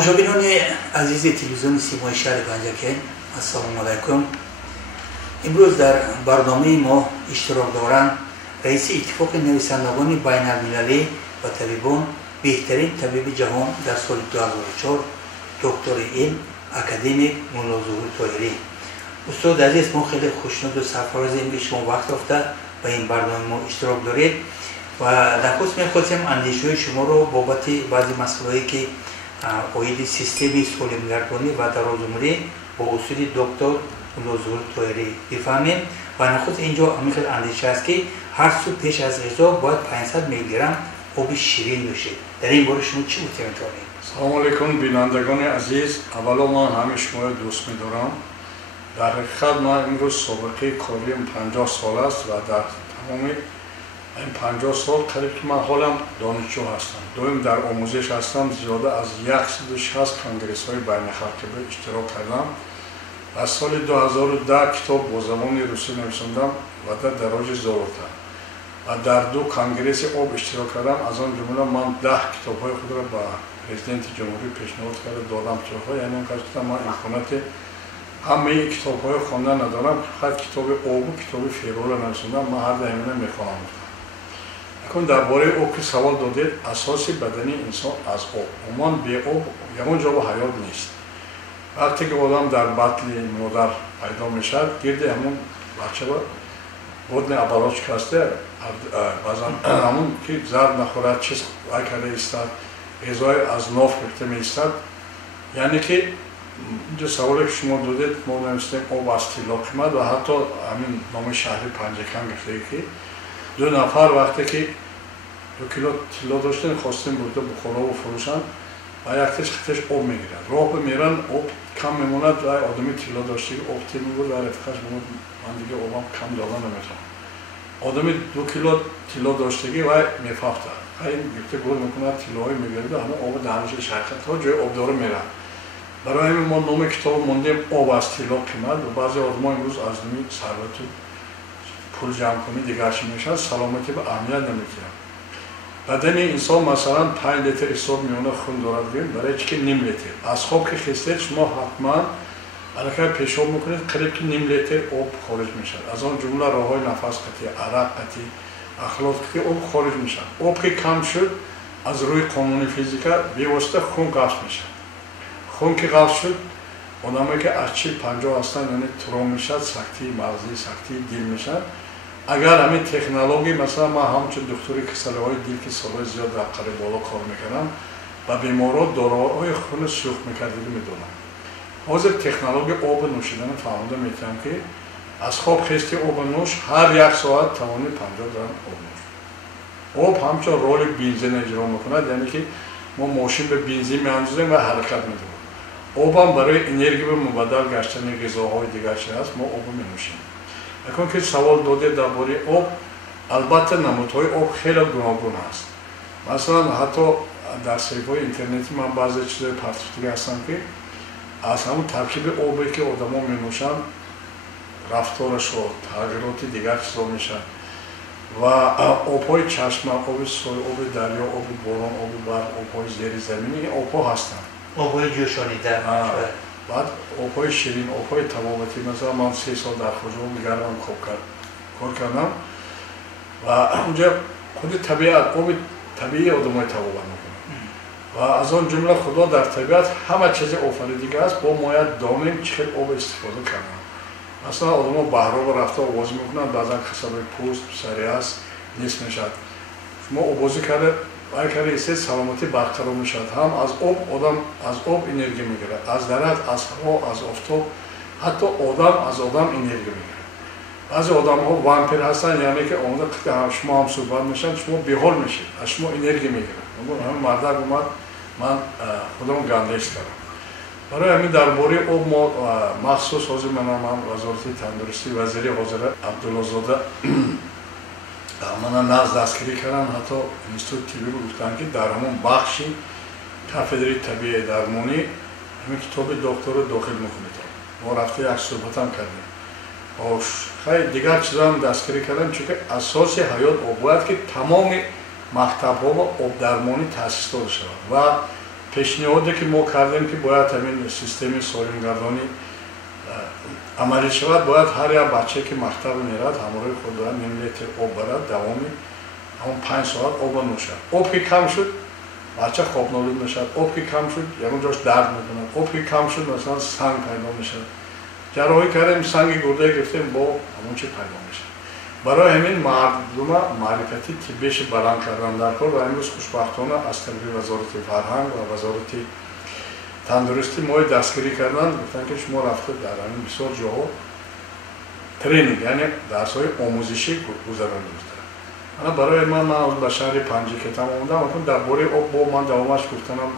тамошобинон азизи телевизиони симои шаҳри Панҷакент, ассалому алайкум. имрӯз дар барномаи мо иштирок доранд раиси иттифоқи нависандагони байналмилалӣ ва табибон, беҳтарин табиби ҷаҳон дар соли 2004, доктори илм, академик мулло Зуҳур Тоҳирӣ. устод азиз, мо хеле хушнуду сарфарозем ки шумо вақт ёфта ба ин барномаи мо иштирок доред ва нахуст мехостем андешҳои шуморо бобати баъзи масъалаҳое ки оиди системаи солимгардонӣ ва дарозумрӣ бо усули доктор мулло Зуҳур Тоҳирӣ бифаҳмем. ва нахуст инҷо ҳамин хел андеша аст ки ҳар субҳ пеш аз ғизо бояд 500 мг оби ширин нӯшед. дар ин бора шумо чӣ гуфта метавонед? салому алайкум бинандагони азиз. аввало ман ҳами шуморо дӯст медорам. дар ҳақиқат ман имрӯз собиқаи корим 50 сол аст ва дар тамоми این 50 سال قریب که من حالم دانشجو هستم. دوم در آموزش هستم. زیاده از 160 کنگرس های بین الخلقی به اشتراک کردم. از سال 2010 کتاب با زبان روسی نوشتم و در دراج زالوتا. و در 2 کنگرس آب اشتراک کردم. از آن جمله من 10 کتاب های خود را به پرزیدنت جمهوری پیشنهاد کرده دادم چراغ. یعنی اینکه من امکانات همه کتاب های خواندن ندارم. فقط کتاب آب و کتاب فیرول نوشتم. من هر دهمینه میخوام. کن درباره آب که سوال دادید، اساس بدنی انسان از آب. عموما بی آب یگان جا به حیات نیست. وقتی که آدم در بطن مادر پیدا میشد، گرد همون بچه با بدن ابلاج کاسته، بعضا همون که زرد نخورد، چیز وکره ایستاد، غذای از ناف گرفته میستاد. یعنی که اینجا سوالی که شما دادید، ما نمیستیم آب از طلا قیمت و حتی همین نام شهر پنجکن گفته که 2 نفر وقتی که 2 کیلو طلا داشتن خواستن برده بخورا و فروشن و یکتش خطش آب میگیرد. راه میرن آب کم میموند و آدمی طلا داشته که آب تیر میگرد و رفقش میگرد من دیگه آبم کم دادن نمیتونم. آدمی 2 کیلو طلا داشتگی و میفهمد. این گفته گل میکند طلاهایی میگرد و همه آب دهنش شرکت تا جای آبدار میرن. برای همین ما نام کتاب موندیم آب از طلا قیمت و بعضی آدما امروز از نمی ثروت پول جمع کنی دیگر چی میشن سلامتی به اهمیت نمیگیرن. بدن انسان مثلا 5 لیتر حساب میونه خون دارد برای چی که نیم لیتر. از خواب که خستید شما حتما الکی پیشاب میکنید قریب که نیم لیتر آب خارج میشه. از آن جمله راههای نفس قطعی، عرق قطعی، اخلاق قطعی آب خارج میشه. آب که کم شد از روی قانون فیزیکا بیواسطه خون قبض میشه. خون که قبض شد آدمایی که از 40-50 هستن یعنی تروم میشد، سکته مغزی، سکته دل میشن. اگر همین تکنولوژی مثلا ما همچون دکتری کسل‌های دل که سالهای زیاد در قره بالا کار میکنم و بیمارا داروهای خون سوخت میکردگی میدونم. حاضر تکنولوژی آب نوشیدن فهمیده میتونم که از خواب خستی آب نوش هر 1 ساعت توانی 50 گرم آب نوش. آب همچون رول بنزین اجرا میکند، یعنی که ما ماشین به بنزین میاندازیم و حرکت میدیم. آب هم برای انرژی به مبادل گشتن غذاهای دیگر هست، ما آب می‌نوشیم. اکنون که سوال داده درباره آب، البته نمودهای آب خیلی گوناگون است. مثلا حتی در صفحه‌های اینترنتی من بعضی چیزای پرسیدگی هستم که از همون ترکیب آبی که آدما می‌نوشن رفتارش و تغییرات دیگر چیزا میشن و آب‌های چشمه، آب سوی، آب دریا، آب باران، آب برف، آب‌های زیر زمینی این آب‌ها هستند. آب‌های جوشانیده. بعد آب‌های شیرین، آب‌های تبابتی، مثلا من 3 سال در خرج‌ها می‌گردم کار کردم و اونجا خود طبیعت، آب طبیعی آدم‌های تبابت می‌کنه و از آن جمله خدا در طبیعت همه چیز آفریدگی است، با باید دانیم چه آب استفاده کنیم. مثلا آدم‌ها بهرا رفته آواز می‌کنن، بعضا خسابه پوست، سری است، نیست میشد. شما آوازی کرده اگر ایسته سلامتی برقرار میشد. هم از آب آدم از آب انرژی میگیره، از درخت، از هوا، از آفتاب، حتی آدم از آدم انرژی میگیره. بعضی آدم‌ها وامپیر هستن، یعنی که اونجا شما هم صحبت میشن شما بی‌حال میشید، از شما انرژی میگیره. همین مردم اومد من خودم گندش کردم. برای همین درباره آب ما مخصوص حاضر منم وزارت تندرستی وزیر حاضر عبدالله زاده من نزد دستگیری کردن، حتی اینستیتوت طبی گفتن که در همون بخشی کافدری طبیعی درمانی همین کتاب دکتر رو داخل میکنید. ما رفته یک صحبت هم کردیم. خیلی دیگر چیزا هم دستگیری کردن، چون که اساس حیات آب باید که تمام مکتب‌ها و آب درمانی تأسیس داده شود و пешниҳоде ки мо кардем ки бояд ҳамин системи солимгардонӣ амалӣ шавад, бояд ҳар як бачае ки мактаб мерад ҳамроҳи худ 1 литр об барад, давоми ҳамон 5 соат оба нӯшад. Об ки кам шуд, бача хобнолуд мешавад, об ки кам шуд, ягон ҷош дард мекунад, об ки кам шуд, масалан санг пайдо мешавад. ҷарроҳӣ кардем, санги гурда гирифтем, бо ҳамон чи пайдо мешавад. барои ҳамин мардума маърифати тиббиши баланд кардан дар кор ва имрӯз хушбахтона аз тариқи вазорати фарҳанг ва вазорати тандурустӣ мои дастгирӣ кардан, гуфтанд ки шумо рафта дар ҳамин бисёр ҷоҳо тренинг, яъне дарсҳои омӯзишӣ гузаронидед. ана барои ман ба шаҳри Панҷӣ ки там омадам, дар бораи об бо ман давомаш гуфтанам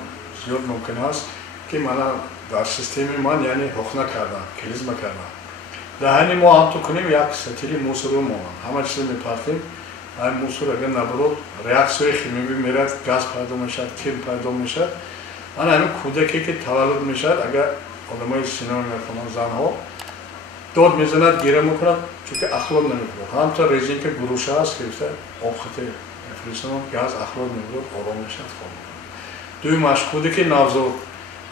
зиёд мумкин аст ки мана дар системи ман яъне ҳохна кардам, клизма кардам. Даҳани мо ҳам то кунем як сатири мусорро монанд. Ҳама чизро мепартем. Ҳамин мусор агар набарод реаксияи химиявӣ мерад, газ пайдо мешавад, кир пайдо мешавад. Ана ҳамин кӯдаке ки таваллуд мешавад, агар одамои синема мекунанд, занҳо дод мезанад, гира мекунад, чунки ахлод намекунад. Ҳамто резинка гуруша аст ки обхите мефиристанд, газ ахлод мебурад, ором мешавад, хоб мекунад. Дуюмаш кӯдаки навзод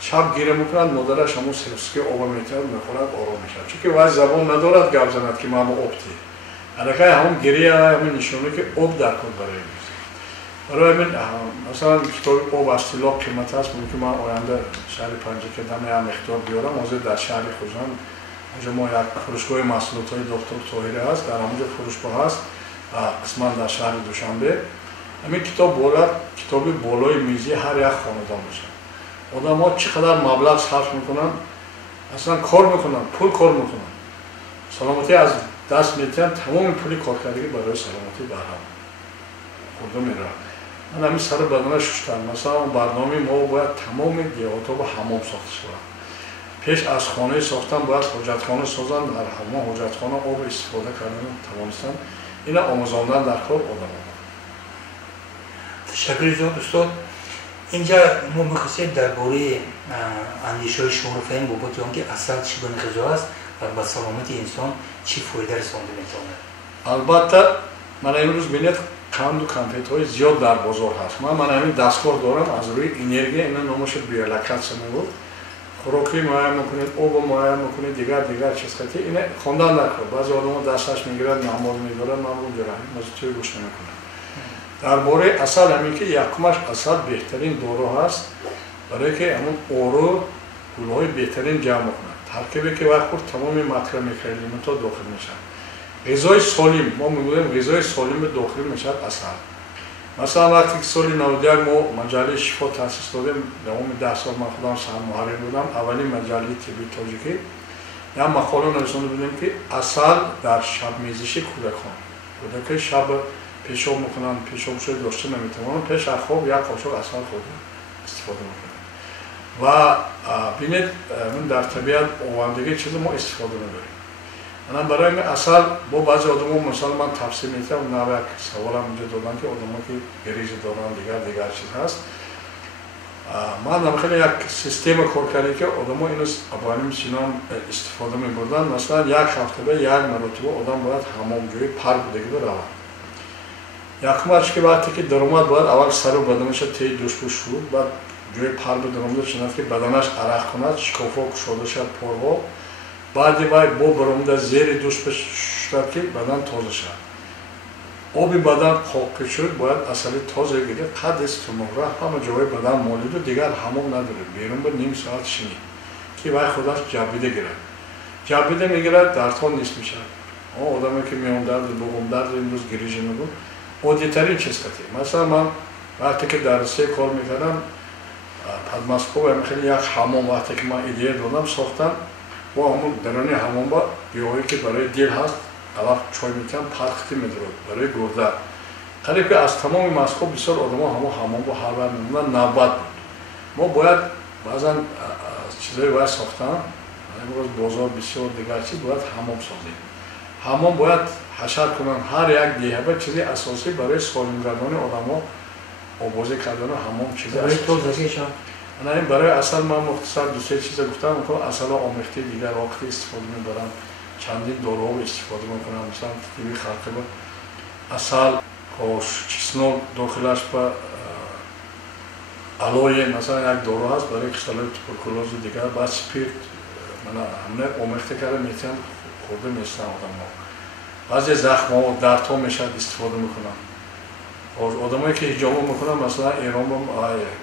шаб гира мекунад, модараш ҳамон сирфски оба метавад, мехӯрад, ором мешавад. Чунки вай забон надорад гап занад ки мамо обти. Аллакай ҳамон гирия ҳамин нишоне ки об дар кор барои мезад. барои ҳамин масалан китоби об аз тилло қимат аст, мумкин ман оянда шаҳри Панҷӣ ки дам як миқдор биёрам. ҳозир дар шаҳри Хӯҷанд онҷо мо як фурӯшгоҳи маҳсулотҳои доктор Тоҳирӣ ҳаст, дар ҳамонҷо фурӯшгоҳ ҳаст, қисман дар шаҳри Душанбе. ҳамин китоб болад, китоби болои мизи ҳар як хонадон бошад. одамҳо чӣ қадар маблағ сарф мекунанд, аслан кор мекунанд, пул кор мекунанд, саломатӣ аз даст метиҳанд, тамоми пули коркардагӣ барои саломатӣ барҳам хӯрда меравад. ман ҳамин сару бадана шуштам. масалан барномаи мо бояд тамоми деҳотҳо ба ҳаммом сохта шавад. пеш аз хонаи сохтан бояд ҳоҷатхона созанд, дар ҳамон ҳоҷатхона об истифода кардан тавонистанд. ина омӯзондан дар кор одамҳо. ташаккури зиёд устод. инҷа мо мехостем дар бораи андешаҳои шумо ро фаҳмем бобати он ки асал чӣ гуна ғизо аст ва ба саломати инсон чӣ фоида расонда метавонад. албатта мана имрӯз бинед қанду конфетҳои зиёд дар бозор ҳаст. ман ҳамин дастгоҳ дорам аз рӯи энергия, ина номашо биолокатсия мебуд. хӯроки муайян мекунед, обо муайян мекунед, дигар чиз қати ина хондан накунед. баъзе одамҳо дасташ мегирад, намоз медорад, ман ҷарахи мазитӯи гӯш намекунад. дар бораи асал ҳамин ки якумаш асал беҳтарин доро ҳаст барое ки ҳамон ору гулҳои беҳтарин ҷамъ мекунад. таркибе ки вай хурд тамоми макромикроэлементҳо дохил мешавад. ғизои солим, мо мегӯем ғизои солими дохил мешавад асал. масалан вақте ки соли 91 мо маҷаллаи шифо таъсис додем, давоми 10 сол ман худам сармуҳаррир будам, аввалин маҷаллаи тибби тоҷикӣ, як мақола нависонда будем ки асал дар шабмезиши кӯдакон. кӯдаки шаб пешоб мекунанд, пешобшӯй дошта наметавонанд, пеш аз хоб як қошоқ асал хӯрда истифода мекунанд. ва бинед мин дар табиат овандагӣ чизе мо истифода мебарем. ана барои мин асал бо баъзе одамҳо масалан ман тавсия метавам, нав як саволам инҷо додам ки одамҳо ки грижа доранд, дигар чиз ҳаст. ман хеле як система кор кардем ки одамҳо ино бо ҳамин синон истифода мебурданд. масалан як ҳафтада як маротиба одам бояд ҳамомҷӯи пар будагида равад. якумаш ки вақте ки даромад бояд аввал сару баданаша теи душбу шуд, баъд ҷои парби даромада чинад ки баданаш арақ кунад, шикофҳо кушода шад, порҳо, баъди вай бо баромада зери душ шудад ки бадан тоза шад. оби бадан қоқ ки шуд, бояд асали тоза гиред, қадри стумоғра ҳама ҷои бадан молиду, дигар ҳамом надоред, берун ба ним соат шинӣ ки вай худаш ҷабида гирад. ҷабида мегирад, дардҳо нест мешавад. одаме ки меондарду буғумдарду имрӯз гирижа мебуд оддитарин чиз қати. масалан ман вақте ки дар Русия кор мекардам, Подмосковъ хеле як ҳамом вақте ки ман идея додам сохтам, бо ҳамон дарони ҳамомба гиёҳое ки барои дил ҳаст, аввал чой метиҳам, пархти медорад барои гурда. қариб ки аз тамоми Москва бисёр одамҳо ҳамон ҳамомба ҳарбар мемонанд, навбат буд. мо бояд баъзан чизои вай сохтам, имрӯз бозор бисёр дигар чиз бояд ҳамом созем. ҳамон бояд ҳашар кунанд, ҳар як деҳаба чизи асосӣ барои солимгардони одамҳо обозӣ кардани ҳамон чизи асосӣ. ин барои асал ман мухтасар дусе чиза гуфтам, асало омехти дигар вақти истифода мебарам, чандин дороҳо истифода мекунам. мисалан тиби халқи асал, чеснок дохилаш ба алои масалан як дору ҳаст барои киселои туберкулозу дигар ба спирт мана ҳамна омехта карда метиҳанд хӯрда меистан одамҳо баъзе захмҳо дардҳо мешавад истифода мекунанд одамое ки ҳиҷома мекунанд масалан эрон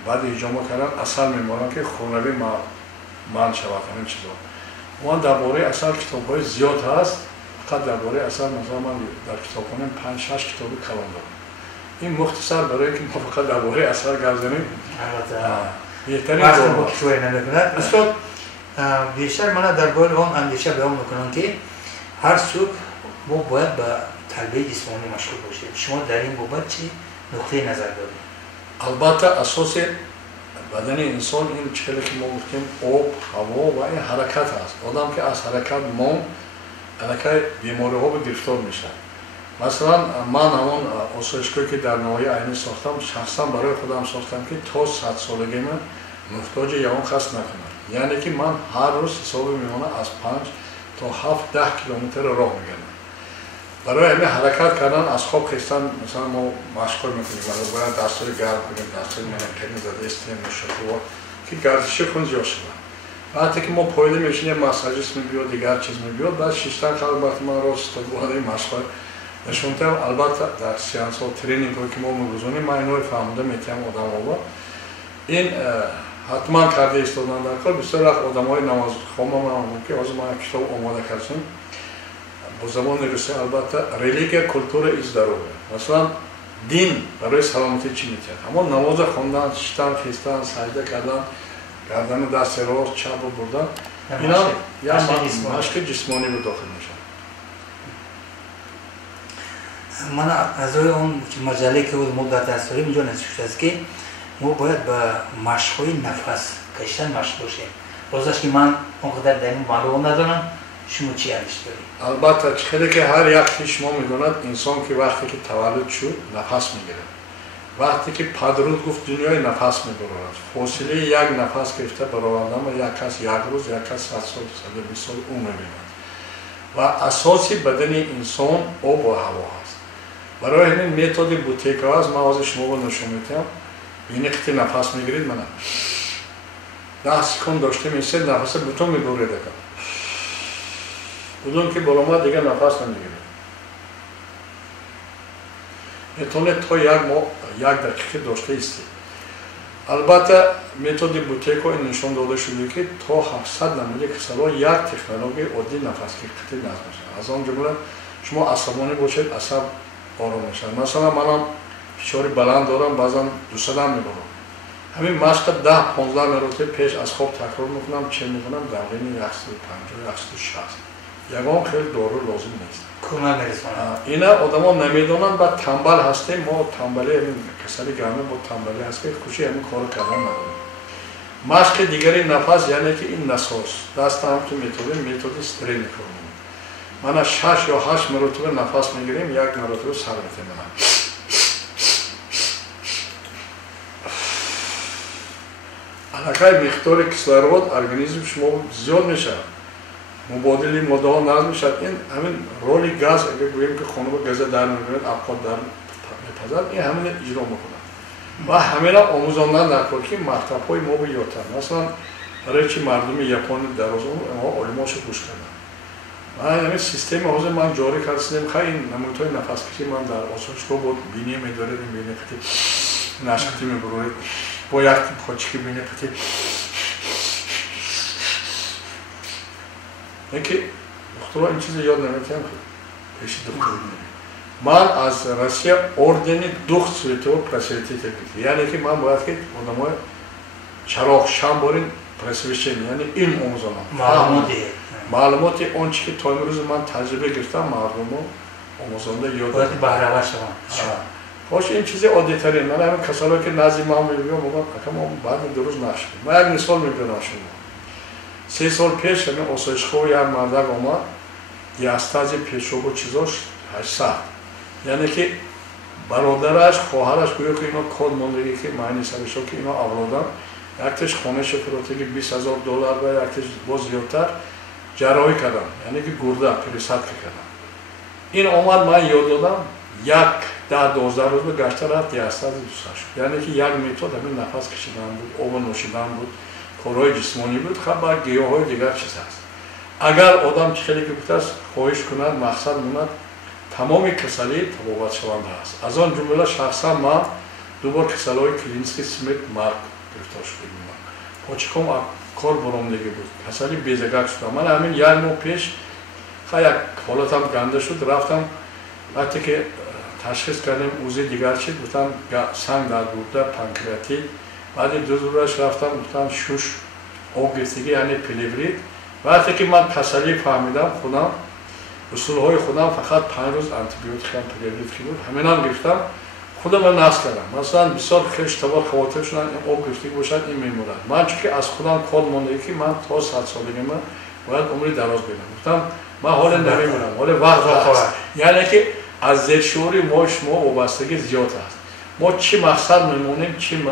баъди ҳиҷома кардан асал меморанд ки хунавӣ манъ шавад ҳамин чизо ман дар бораи асал китобҳои зиёд ҳаст фақат дар бораи асал масалан ман дар китобхонаи 5-6 китоби калон дорам ин мухтисар барое ки мо фақат дар бораи асал гап занем устод бештар мана дар бораи он андеша баён мекунам ки ҳар субҳ мо бояд ба тарбияи ҷисмонӣ машғул бошем шумо дар ин бобат чӣ нуқтаи назар доред албатта асоси бадани инсон ин чиҳеле ки мо гуфтем об ҳаво ва ин ҳаракат аст одам ки аз ҳаракат мон аллакай бемориҳо гирифтор мешавад масалан ман ҳамон осоишгоҳе ки дар ноҳияи айнӣ сохтам шахсан барои худам сохтам ки то 100-солаги ман муҳтоҷи ягон кас накунам яъне ки ман ҳар рӯз ҳисобе мемонам аз 5 то 7-10 километр роҳ мегардам барои ҳамин ҳаракат кардан аз хоб хистан масалан мо машқҳо мекунем бояд дастҳои гарм кунем дастҳои менақини зада истем мушоҳо ки гарзиши хун зиёд шуда вақте ки мо поида мешинем массажист мебиёд дигар чиз мебиёд баъд шиштан калд вақти ман роҳ истодаи машқҳо нишонтам албатта дар сеансҳо тренингҳое ки мо мегузонем ман инҳои фаҳмида метиҳам одамҳо ин ҳатман карда истодан дар кор бисёр вақт одамҳои намозхонам ки ҳозир ман китоб омода кардам бо забони русӣ албатта религия культура и здоровье масалан дин барои саломатӣ чӣ метиҳад ҳамон намоза хондан шиштан хистан саҷда кардан гардани дасти рост чапу бурдан ино як машқи ҷисмонӣ ба дохил мешавад мана азои он маҷале ки мо дар даст дорем инҷо насиб шудааст ки мо бояд ба машқҳои нафас кашидан машқ бошем розаш ки ман он қадар дар ин маълумот надорам шумо чӣ андиш доред албатта хеле ки ҳар як ки шумо медонад инсон ки вақте ки таваллуд шуд нафас мегирад вақте ки падруд гуфт дунёи нафас мебарорад фосилаи як нафас гирифта баровардама як кас як рӯз як кас 100 сол 120 сол умр мебарад ва асоси бадани инсон об ва ҳаво аст барои ҳамин методи бутейко аст ман ҳозир шуморо нишон медиҳам бини қити нафас мегиред мана 10 секунд дошта месед нафаса бутон мебаред ака будун ки баромад дигар нафас намегиред метавонед то як дақиқа дошта истед албатта методи бутейко ин нишон дода шуде ки то 700 намуди кисело як технологияи оддӣ нафасгирқити назм мешавад аз он ҷумла шумо асабонӣ бошед асаб ором мешавад масалан манам фишори баланд дорам баъзан 200 мебарам ҳамин машқа 10-15 минути пеш аз хоб такрор мекунам чӣ мекунам давлени 150-160 ягон хел дору лозим нест ина одамо намедонанд ба тамбал ҳастем мо тамбали касали гарми бо тамбали ҳаст ки кӯши ҳамин корро кардан надорем машқи дигари нафас яъне ки ин насос даста ҳамту методем методи стрелни кор мекунем мана 6 ё 8 маротиба нафас мегирем як маротиба сар метемонам аллакай миқдори кислород организм шумо зиёд мешавад мубодили моддаҳо назм мешавад ин ҳамин роли газ агар гӯем ки хонуба газа дар мебинад авқот дар мепазад ин ҳамина иҷро мекунад ва ҳамина омӯзондан дар кор ки мактабҳои мо биётар масалан барои чи мардуми япони дарозо олимошо гӯш кардан ман ҳамин система ҳозир ман ҷорӣ кардем хай ин намудҳои нафаскишӣ ман дар осоишгоҳ бо бинӣ медоред бини қити нашқити мебуроред бо як хочики бини қити яки духтуро ин чиза ёд наметиҳам пеши духтур ман аз Россия ордени дух святого просветителя яъне ки ман бояд ки одамои чароғ шамборин просвещение яъне илм омӯзонам маълумоти он чӣ ки то имрӯз ман таҷриба гирифтам мардумо омӯзонда ёд баҳравар шавам хош ин чизи оддитарин ман ҳамин касалое ки назди ман мебиём мегӯям ака мо баъди дуруз нашудем ман як мисол мебиёнам шумо 3 сол пеш ҳамин осоишгоҳи як мардак омад диастази пешобу чизош 800 яъне ки бародараш хоҳараш гӯё ки ино код мондагӣ ки майни саришо ки ино авлодан яктеш хонашо фуротаги $20,000 ва яктеш боз зиёдтар ҷарроҳӣ кардам яъне ки гурда пересадка кардам ин омад ман ёд додам як 10-12 روز به گشته رفت دیاستاز دوست شد. یعنی که یک متد همین نفس کشیدن بود، آب نوشیدن بود، کارهای جسمانی بود. خب با گیاهای دیگر چیز هست. اگر آدم خیلی که است خواهش کند مقصد موند تمام کسلی تبابت شونده است. از آن جمله شخصا من دوبار کسل‌های کلینیسکی سمیت مرگ گرفتار شده بودم. پاچکم کار برآمدگی بود. کسلی بیزگک شدم. من همین یک ماه پیش یک حالتم گنده شد. رفتم وقتی که تشخیص کردیم اوزی دیگر چی گفتن سنگ در گرده پانکریاتیت. بعد 2 روزش رفتم گفتن شوش آب گرفتگی یعنی پلیوریت. وقتی که من کسلی فهمیدم خودم اصولهای خودم فقط 5 روز آنتیبیوتیک هم پلیوریت بود. همین هم گرفتم. خودم رو نقص کردم. مثلا بسیار خیلی اشتباه خواتر شدن این آب گرفتگی باشد این میمورد. من چون که از خودم کار مونده که من تا 100 سالگی من باید عمری دراز بگیرم. گفتم من حال نمیمونم. حال وقت هست. یعنی که از زیر شعوری ما شما وابستگی زیاد است. ما چی مقصد میمونیم چی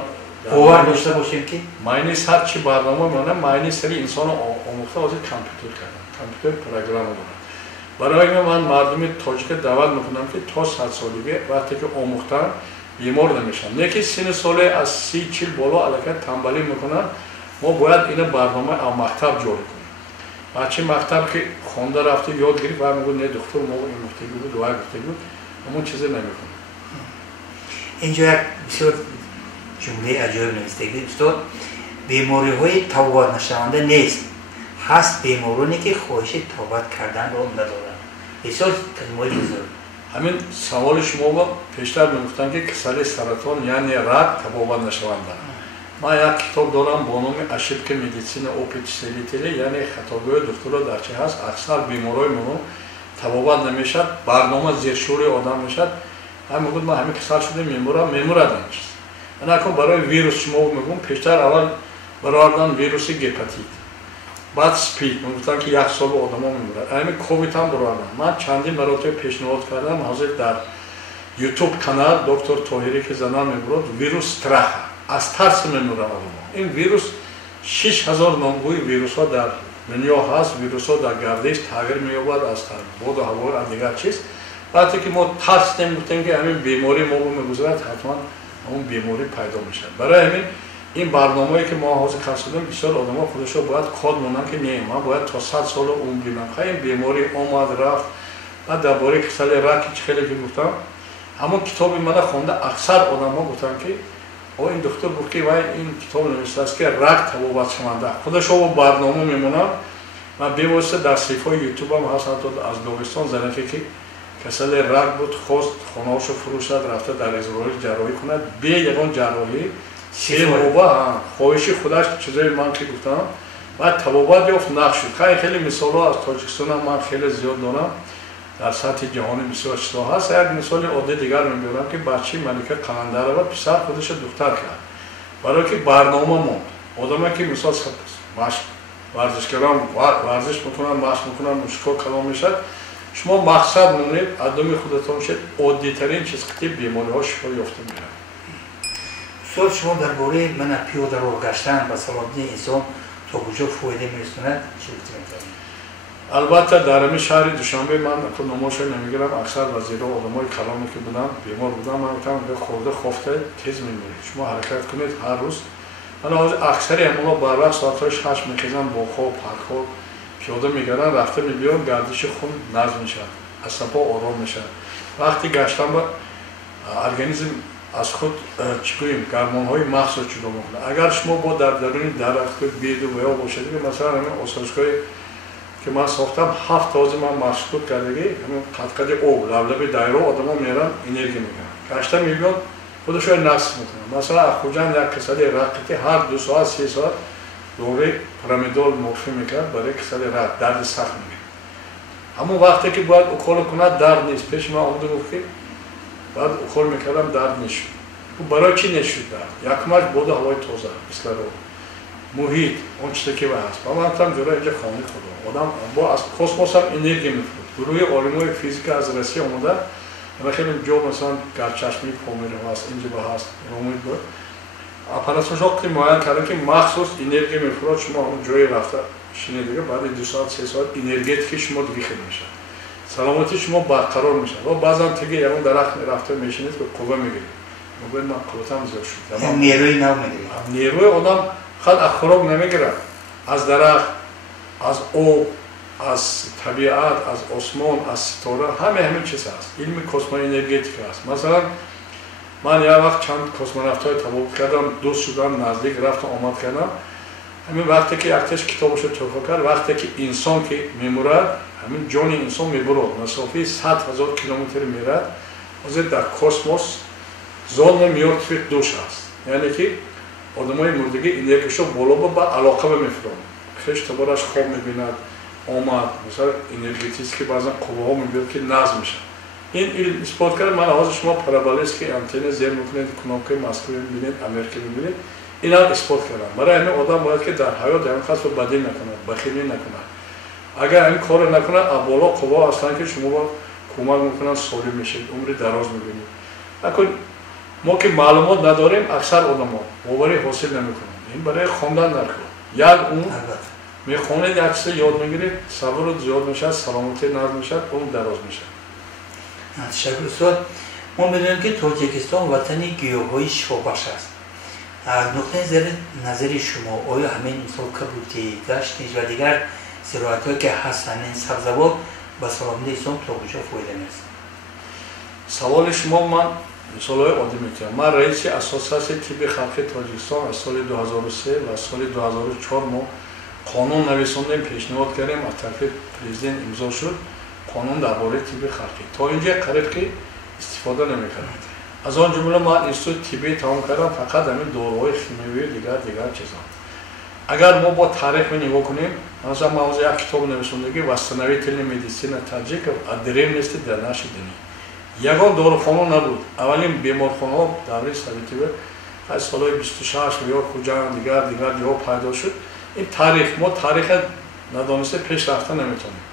باور داشته باشیم که معنی هر چی برنامه میمونه معنی سری انسان آموخته از کامپیوتر کردن. کامپیوتر پروگرام دارن. برای من مردم تاجیک دعوت میکنم که تا 100 سالگی وقتی که آموختن بیمار نمیشن. نه که سن سال از 30-40 بالا علاقه تنبلی میکنن. ما باید این برنامه او مکتب جاری کنیم. بچه مکتب که خونده رفته یاد گرفت و میگه نه دکتر ما این گفتگی بود دعا گفتگی بود اما چیزی نمیکنه. اینجا یک بسیار جمله عجایب نوشته استاد بیماری های توبات نشونده نیست. هست بیمارانی که خواهش توبت کردن رو ندارن. بسیار کلمات بزرگ. همین سوال شما با پیشتر میگفتن که کسل سرطان یعنی رگ توبت نشونده. من یک کتاب دارم با نام اشیبک مدیسین اوپیچسیلیتیلی یعنی خطاگوی دکترا در چه هست اکثر بیمارای ما توبت نمیشد برنامه زیر شور آدم میشد. هم میگفت من همین کسل شده میمورد نمیشه. من اکنون برای ویروس شما میگم پیشتر اول برآوردن ویروس هپاتیت بعد سپید میگفتن که 1 سال آدما میمورد. همین کووید هم برآوردن. من چندین مراتب پیشنهاد کردم حاضر در یوتیوب کانال دکتر طاهری که زنان میبرد ویروس ترخ از ترس میمورد آدما. این ویروس 6000 نامگوی ویروس ها در دنیا هست. ویروس ها در گردش تغییر مییابد از باد و هوا و دیگر چیز. وقتی که ما ترس نمیگفتیم که همین بیماری ما رو میگذرد حتما اون بیماری پیدا میشه. برای همین این برنامه‌ای که ما حاضر کردیم بسیار آدم‌ها خودشو باید کد مونن که نه ما باید تا 100 سال عمر بگیرم. خیلی بیماری آمد رفت. بعد درباره کسل رگ خیلی که گفتم همون کتابی من خونده اکثر آدم‌ها گفتن که او این دکتر گفت که وای این کتاب نوشته است که رگ توبت شونده. خودشو برنامه میمونن. من به واسطه در صفحه یوتیوب هم هست از داغستان زنه که کسل رگ بود خواست خونه‌اشو فروشد رفته در اسرائیل جراحی کند به یگان جراحی سه ماه خواهشی خودش چیزای من که گفتم بعد توبت یافت نقش شد. خیلی مثال‌ها از تاجیکستان من خیلی زیاد دارم. در سطح جهانی بسیار چیزا هست. یک مثال عادی دیگر میگم که بچه ملکه قلندر و پسر خودش دختر کرد. برای که برنامه موند. آدمی که مثال مشق ورزشکاران ورزش میکنن مشق میکنن مشکل کلام میشد. شما مقصد مونید آدمی خودتون شد عادی ترین چیز که بیماری ها شفا یافته میره. سوال شما درباره من پیاده رو گشتن و سلامتی انسان تا کجا فایده میرسونه چی گفتید؟ البته در همین شهر دوشنبه من نمایش نمیگیرم. اکثر وزیرا آدمای کلامی که بودن بیمار بودن من گفتم به خورده خفته تیز میمونید شما حرکت کنید هر روز. من اکثری همونا برای ساعت 8 میخیزن با خواب پرخواب پیاده میگردن رفته میبیان گردش خون نظم میشه عصبا آرام میشه. وقتی گشتم با ارگانیسم از خود چگوییم گرمان های مغز رو جدا میکنه. اگر شما با در درون درخت بید و یا باشید که مثلا همین آسایشگاه که من ساختم 7 تازه من مشغول کردگی همین قطقه آب لبلب دایره آدما میرن انرژی میگیرن گشتم میبینن خودشو نقص میکنن. مثلا اخوجان یک کسل رقتی هر 2 ساعت 3 ساعت دوره پرامیدول مورفین میکرد برای کسل رقت درد سخت میگیره. اما وقتی که باید اکول کند درد نیست. پیش من آمده گفت که بعد اکول میکردم درد نشد. برای چی نشد درد؟ یکمش بود هوای تازه مثل رو محیط اون چیزی که هست. من هم جلوی اینجا خانه خودم آدم با از کسموس هم انرژی میفروشه. گروه عالمای فیزیک از روسیه اومده و خیلی جا مثلا گرچشمی پومیر هست اینجا هست رومید بود اپاراتش وقتی معاین کردن که مخصوص انرژی میفروشه. شما اون جایی رفته شینه دیگه بعد 2 ساعت 3 ساعت انرژی که شما دیگه خیلی میشه سلامتی شما برقرار میشه و بعضا دیگه یه درخت رفته میشینید که قوه میگیرید میگوید من قوتم زیاد شد نیروی نو میگیرید نیروی آدم خود از خوراک نمیگیره از درخت از آب از طبیعت از آسمان از ستاره همه چیز هست علم کسمو انرژتیک هست مثلا من یه وقت چند کسموناوت‌های تبابت کردم دوست شدم نزدیک رفتم آمد کردم همین وقتی که یکتش کتابش رو توفیق کرد وقتی که انسان که میمورد همین جان انسان میبرد مسافه 100,000 کیلومتر میرد از در کسموس زون میاد توی دوش هست یعنی که آدمای مردگی انرژیشو بالا با علاقه میفرستن خیش تبارش خواب میبیند آمد مثلا انرژیتیست که بعضا قوه ها میبیند که نظم میشه این اثبات کرد من آواز شما پارابولیس که آنتن زیر میکنید کنوکه مسکو میبینید امریکا میبینید اینا اثبات کردن برای همین آدم باید که در حیات هم خاص بدی نکنه بخیلی نکنه اگر این کار نکنه بالا قوا هستن که شما با کمک میکنن سالم میشید عمر دراز میبینید نکن ما که معلومات نداریم اکثر آدما باوری حاصل نمیکنن این برای خواندن در یک اون میخونید عکس یاد میگیرید صبر زیاد میشه سلامتی نرم میشه اون دراز میشه تشکر استاد ما میدونیم که تاجیکستان وطن گیاهای شفابخش است از نقطه نظر شما آیا همین مثال کبوتی گشتنیش و دیگر زراعت‌هایی که هستن این سبزوار به سلامتی انسان تا کجا فایده می‌رسه؟ سوال شما من مثال‌های عادی می‌کنم من رئیس اساسیاسیون طب خلقی تاجیکستان از سال 2003 و از سال 2004 ما قانون نویساندیم پیشنهاد کردیم از طرف پرزیدنت امضا شد قانون درباره طب خلقی تا اینجا قریب که استفاده نمی‌کردیم از آن جمله من اینستیتوت طبی تمام کردم فقط همین داروهای شیمیایی دیگر چیزا اگر ما با تاریخ نگاه کنیم مثلا ما از یک کتاب نوشتندگی восстановительная медицина تاجیک از древности در نشر دینی یگان داروخانه نبود اولین بیمارخانه در سویتی از سال 26 یا کجا دیگر جا پیدا شد این تاریخ ما تاریخ ندانسته پیش رفته نمیتونیم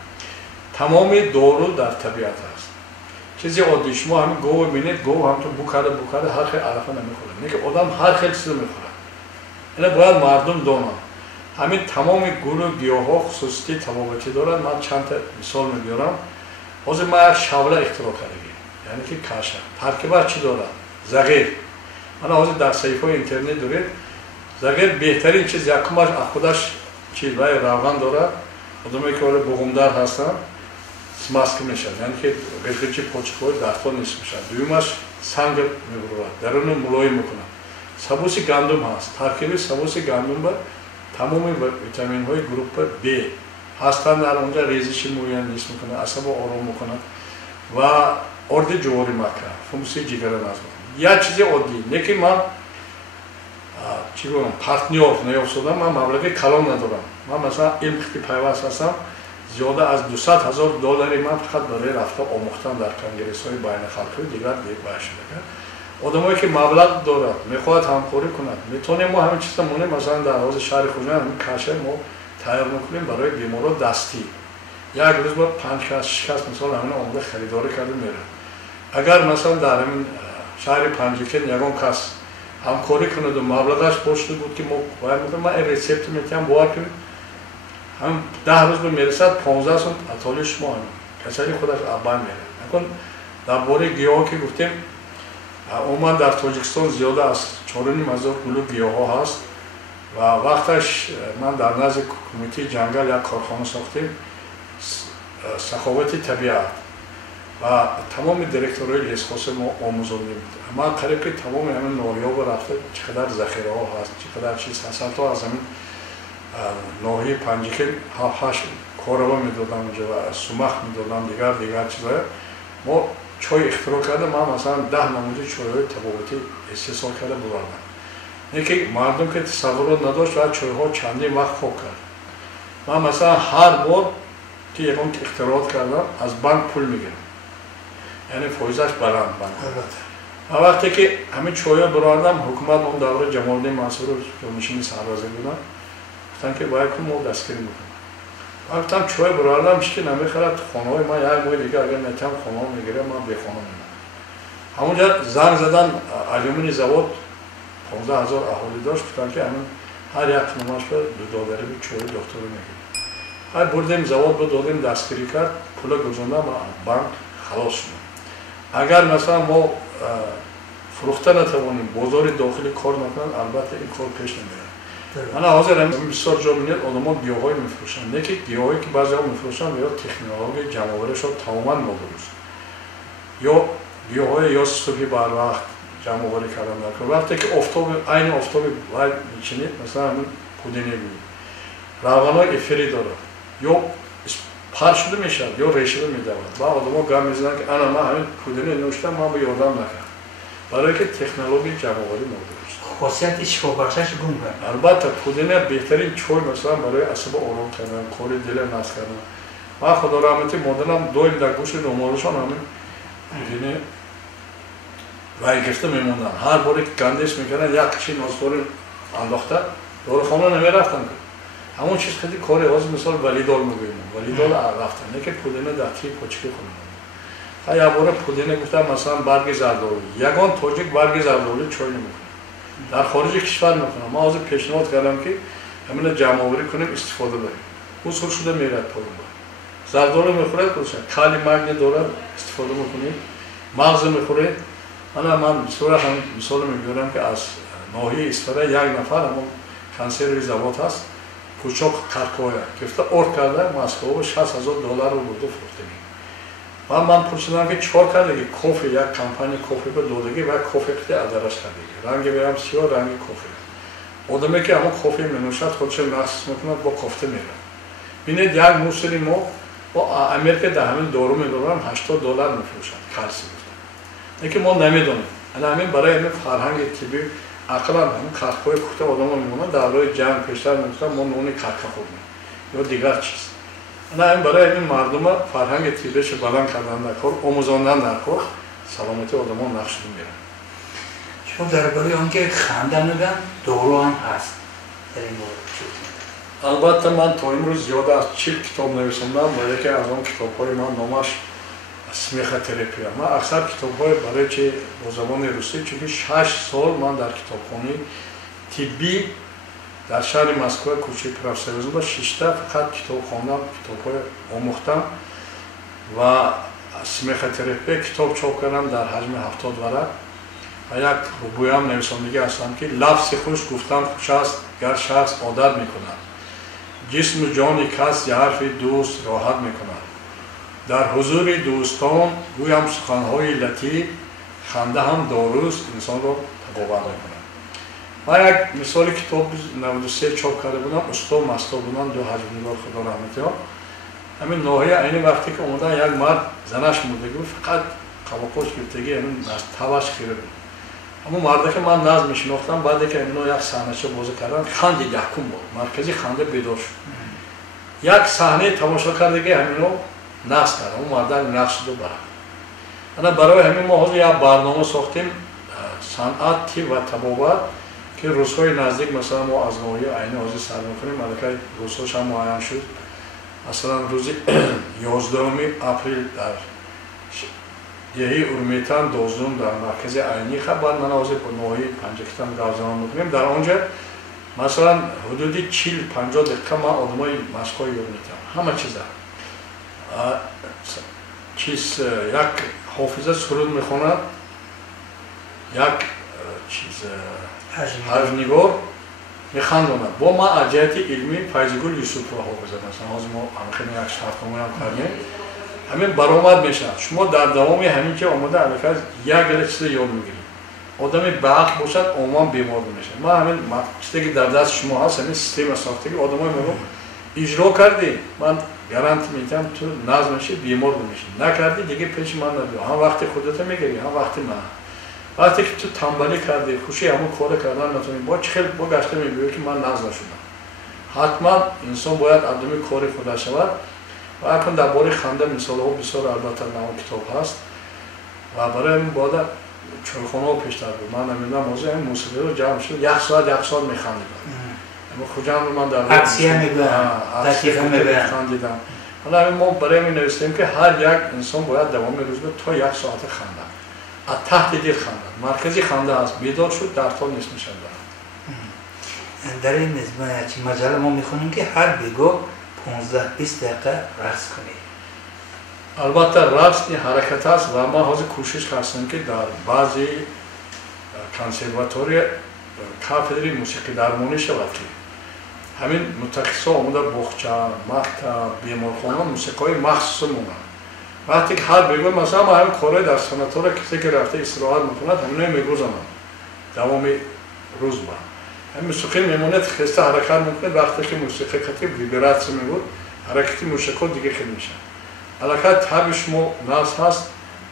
تمام دارو در طبیعت است چیزی عادی شما همین گوه ببینید گوه هم تو بوکاره هر خیلی علفه نمیخوره نه که آدم هر خیلی چیز میخوره اینا باید مردم دانن همین تمام گروه گیاها خصوصیتی تفاوتی دارند من چند تا مثال میگیرم حاضر ما یک شوله اختراع کردیم یعنی که کاشا ترکیبات چی داره زغیر من حاضر در صفحه اینترنت دارید زغیر بهترین چیز یکمش خودش چیز برای روغن داره آدمایی که بغمدار هستن ماسک میشن یعنی که قشقچی پوچکوی دستو نیست میشن دویمش سنگ میبرد درون ملایم میکنن سبوس گندم هست ترکیب سبوس گندم با تمام ویتامین های گروپ B هستن در اونجا ریزش مویان نیست میکنه عصب آرام میکنه و ارد جواری مکه فونکسی جگر نظم یا چیزی عادی نه که من چی بگم پارتنر نیافتم من مبلغ کلان ندارم من مثلا علم خیلی پیوست هستم زیاده از $200,000 من فقط برای رفته آموختن در کنگره‌های بین‌المللی دیگر باشه آدمایی که مبلغ دارند میخواد همکاری کند میتونیم ما همین چیزا مونه مثلا در حوزه شهر خوجا همین کاشه ما تیار میکنیم برای بیمارا دستی یک روز با 5 6 مثلا همین عمر خریداری کرده میره اگر مثلا در همین شهر پنجکن یگان کس همکاری کند و مبلغش پشت بود که ما باید میگم من این ریسپت میتونم باور کنم هم 10 روز به میرسد 15 سال اطلاع شما همین کسایی خودش ابان میره نکن درباره گیاه که گفتیم عموما در تاجیکستان زیاده از 4.5 هزار گلو گیاه هست و وقتش من در نزد کمیته جنگل یک کارخانه ساختیم سخاوت طبیعت و تمام دیرکتورهای لیسخاص ما آموزاندیم من قریب که تمام همین ناریاب رفته چقدر ذخیره ها هست چقدر چیز هست تا از همین ناحیه پنجکل 8 کاروا میدادن اونجا و سومخ میدادن دیگر چیزا ما چای اختراع کرده من مثلا 10 نمونه چای‌های تفاوتی استحصال کرده بردم نه که مردم که تصورات نداشت و چای‌ها چندین وقت خوب کرد من مثلا هر بار که یکم اختراعات کردم از بانک پول میگیرم یعنی فایزش بلند بانک وقتی که همین چای‌ها بردم حکومت اون دوره جمال الدین منصور جانشین سربازی بودن گفتن که باید که ما دستگیری میکنیم گفتم چای برادرم چی که نمیخرد خانه‌های ما یک ماه دیگه اگر نتم خانه میگیره ما به خانه میرم همونجا زنگ زدن آلومینی زواد 15,000 اهالی داشت گفتن که همین هر یک خانه‌اش $2 به چای دکتر میگیره های بردیم زواد رو دادیم دستگیری کرد، پول گذاندم بانک خلاص شد. اگر مثلا ما فروخته نتوانیم بازار داخلی کار نکنیم البته این کار پیش نمیره. من حاضرم بسیار جا میاد آدما گیاهای میفروشن، نه که گیاهایی که بعضیا میفروشن یا تکنولوژی جمع‌آوریش تماما نادرست، یا گیاهای یا صبحی بر وقت جمع‌آوری کردن نکنه. وقتی که آفتاب عین آفتاب وای میچینید مثلا همین پودینه میبینید روغنای افری داره یا پار شده میشه یا ریشه میدود و آدما گام میزنن که انا من همین پودینه نوشتم من به یادم نکردم برای که تکنولوژی جمع‌آوری نادرست. خاصیت شفابخشش گم کرد. البته پودینه بهترین چای مثلا برای اعصاب آرام کردن، کار دل ناز کردن. من خدا رحمتی مادرم دویم در گوش دنبالشون همین پودینه وای گرفته میموندن. هر باری که گندش میکردن یک کشی نازدار انداخته دور خانه نمیرفتن. همون چیز خیلی کاری از مثال ولیدار میگیم. ولیدار رفتن نه که پودینه در توی پوچکی کنن. یا بار پودینه گفتم مثلا برگ زردآلو. یگان تاجیک برگ زردآلو چای نمیکنه. در خارج کشور میکنه. ما از پیشنهاد کردم که همین جمع‌آوری کنیم استفاده بریم. اصول شده میرد پودینه. زردآلو میخوره درست. کالی مگنی داره استفاده میکنیم. مغز میخوره. من مثال میگم که از ناحیه اصفهان یک نفر همون کانسر زبان هست. کوچک کارکویا گفته اور کرده مسکو $60,000 رو برده فروختگی. من پرسیدم که چهار کرده که کافی یک کمپانی کافی به دادگی و کافی کتی ادرس کردگی رنگی برام سیاه رنگی کافی آدمی که همون کافی منوشد خودش نقص میکنه با کافته میره بینید یک موسری ما با امریکا در همین دارو میدارم $80 میفروشن کالسی گفتن نه که ما نمیدونیم همین برای همین فرهنگ طبی اقلا همون کارکوی کوته آدم میمونن در روی جنگ پیشتر میگفتن ما نونی کارکا خوردیم یا دیگر چیز نه برای این مردم فرهنگ طبیش بلند کردن در کار آموزاندن در کار سلامتی آدمان نقش میگیرن. شما درباره آنکه خنده میگن دارو هم هست در این مورد. البته من تا امروز زیاد از 40 کتاب نوشتم برای که از اون کتاب‌های من نامش سمیخ تراپی. من اکثر کتاب‌های برای که با زبان روسی چون 6 سال من در کتابخانه طبی در شهر مسکو کوچه پروفسوری با 6 تا فقط کتاب خواندم، کتاب‌های آموختم و سمیخ تراپی کتاب چاپ کردم در حجم 70 ورق و یک ربوی هم نویسندگی هستم که لفظ خوش گفتن خوش است گر شخص عادت می‌کند جسم و جان کس یه حرف دوست راحت می‌کند در حضور دوستان گویم سخن‌های لطیف خنده هم داروست انسان را تقویت می‌کند. من یک مثال کتاب 93 چاپ کرده بودم استاد مستا بودن دو حجم‌نگار خدا رحمتی ها همین ناحیه عین وقتی که اومدن یک مرد زنش مرده بود فقط قواقوش گرفتگی همین تواش خیره بود اما مرده که من نظم میشناختم بعد که اینا یک صحنه‌چه بازی کردن خندید یکم بود مرکزی خنده بیدار شد یک صحنه تماشا کردگی همینو نقص کرد اون مرده نقص شد و برد. برای همین ما حاضر یک برنامه ساختیم صنعت و طبابت که روزهای نزدیک مثلا ما از ناحیه عین حاضر سر میکنیم ملکه روزهاش هم معین شد مثلا روز 11 اپریل در یهی اورمیتان 12 در مرکز عینی خبر من حاضر با ناحیه پنجکتان گازمان میکنیم در آنجا مثلا حدودی 40-50 دقیقه ما آدمای مسکو یابیدم همه چیز یک حافظه سرود میخواند یک چیز حجم‌نگار میخواند با ما از جهت علمی فیض‌گل یوسف را حافظه مثلا از ما خیلی یک شرطنامه هم کردیم همین برآمد میشه شما در دوام همین که آمده الکاز یک چیز یاد میگیرید آدمی باق باشد عموما بیمار نمیشه ما همین چیزی که در دست شما هست همین سیستم ساختگی آدمای میگم اجرا کردی من گارانتی میدم تو ناز میشی بیمار نمیشی نکردی دیگه پیش من نبیا هم وقتی خودت میگیری هم وقتی من وقتی که تو تنبلی کردی خوشی همون کار کردن نتونی با خیلی با گشته میگویی که من ناز نشدم حتما انسان باید آدمی کاری خودش شود و اکنون درباره خنده مثال‌ها بسیار البته نام کتاب هست و برای این باید چایخانه‌ها پیشتر بود من نمیدونم موضوع این موسیقی رو جمع شد یک ساعت میخوندیدم اما خودم رو من در عکسیه میگویم دقیقه میخوندیدم حالا ما برای این نوشتیم که هر یک انسان باید دوام روز تا 1 ساعت خنده از تحت دل خنده مرکزی خنده است بیدار شد در طول نیست میشن در این مجله ما میخونیم که هر بیگاه 15-20 دقیقه رقص کنی. البته رقص این حرکت است و ما حاضر کوشش هستیم که در بعضی کنسرواتوری کافدری موسیقی درمانی شود که همین متخصصا آمده بخچه، مکتب، بیمارخانه موسیقی مخصوص مونن. وقتی که حد بگویم مثلا ما همین کارهای در سناتور کسی که رفته استراحت میکند همینه میگوزنم دوام روز با همین موسیقی میموند خسته حرکت میکنه. وقتی که موسیقی خطی ویبراسیون میبود حرکتی موسیقی دیگه خیلی میشه. البته تب شما ناس هست